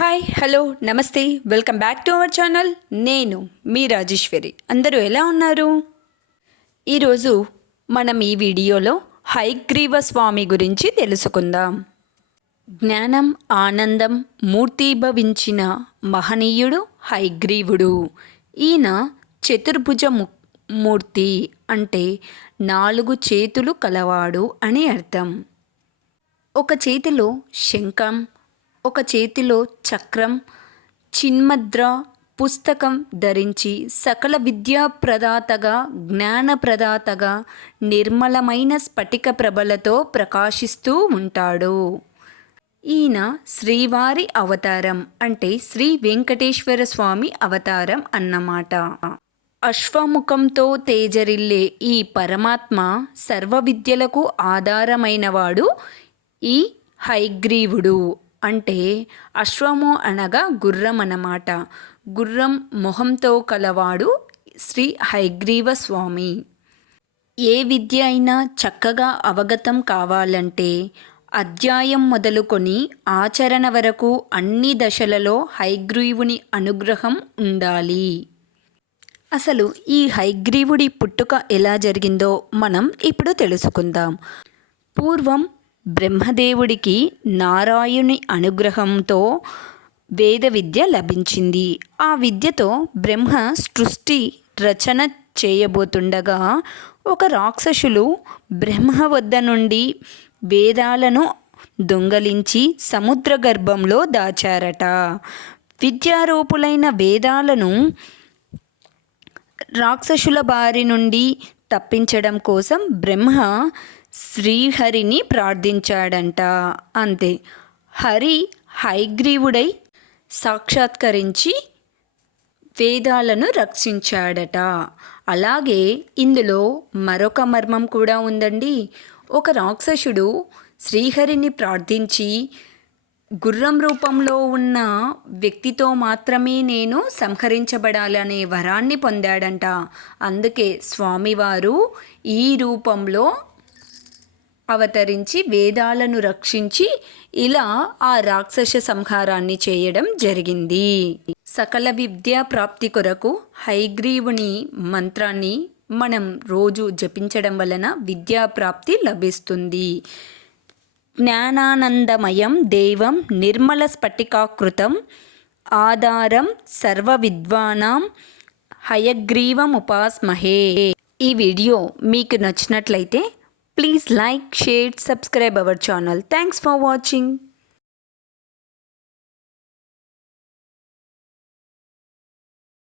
Hi hello నమస్తే welcome back to our channel. నేను మీ రాజేశ్వరి. అందరూ ఎలా ఉన్నారు? ఈరోజు మనం ఈ వీడియోలో హయగ్రీవ స్వామి గురించి తెలుసుకుందాం. జ్ఞానం ఆనందం మూర్తీభవించిన మహనీయుడు హయగ్రీవుడు. ఈయన చతుర్భుజ మూర్తి అంటే 4 చేతులు కలవాడు అని అర్థం. ఒక చేతిలో శంఖం, ఒక చేతిలో చక్రం, చిన్మద్ర పుస్తకం ధరించి సకల విద్యా ప్రదాతగా, జ్ఞాన ప్రదాతగా నిర్మలమైన స్ఫటిక ప్రభలతో ప్రకాశిస్తూ ఉంటాడు. ఈయన శ్రీవారి అవతారం అంటే శ్రీ వెంకటేశ్వర స్వామి అవతారం అన్నమాట. అశ్వముఖంతో తేజరిల్లే ఈ పరమాత్మ సర్వ విద్యలకు ఆధారమైనవాడు. ఈ హయగ్రీవుడు అంటే అశ్వము అనగా గుర్రం అన్నమాట. గుర్రం మొహంతో కలవాడు శ్రీ హయగ్రీవ స్వామి. ఏ విద్య అయినా చక్కగా అవగతం కావాలంటే అధ్యాయం మొదలుకొని ఆచరణ వరకు అన్ని దశలలో హయగ్రీవుని అనుగ్రహం ఉండాలి. అసలు ఈ హయగ్రీవుడి పుట్టుక ఎలా జరిగిందో మనం ఇప్పుడు తెలుసుకుందాం. పూర్వం బ్రహ్మదేవుడికి నారాయణుని అనుగ్రహంతో వేద విద్య లభించింది. ఆ విద్యతో బ్రహ్మ సృష్టి రచన చేయబోతుండగా ఒక రాక్షసులు బ్రహ్మ వద్ద నుండి వేదాలను దొంగలించి సముద్ర గర్భంలో దాచారట. విద్యారూపులైన వేదాలను రాక్షసుల బారి నుండి తప్పించడం కోసం బ్రహ్మ శ్రీహరిని ప్రార్థించాడంట. అంతే, హరి హయగ్రీవుడై సాక్షాత్కరించి వేదాలను రక్షించాడట. అలాగే ఇందులో మరొక మర్మం కూడా ఉందండి. ఒక రాక్షసుడు శ్రీహరిని ప్రార్థించి గుర్రం రూపంలో ఉన్న వ్యక్తితో మాత్రమే నేను సంహరించబడాలనే వరాన్ని పొందాడంట. అందుకే స్వామివారు ఈ రూపంలో అవతరించి వేదాలను రక్షించి ఇలా ఆ రాక్షస సంహారాన్ని చేయడం జరిగింది. సకల విద్యా ప్రాప్తి కొరకు హయగ్రీవుని మంత్రాన్ని మనం రోజు జపించడం వలన విద్యా ప్రాప్తి లభిస్తుంది. జ్ఞానానందమయం దేవం నిర్మల స్ఫటికాకృతం ఆధారం సర్వ విద్వానాం హయగ్రీవముపాస్మహే. ఈ వీడియో మీకు నచ్చినట్లయితే please like, share, subscribe our channel. Thanks for watching.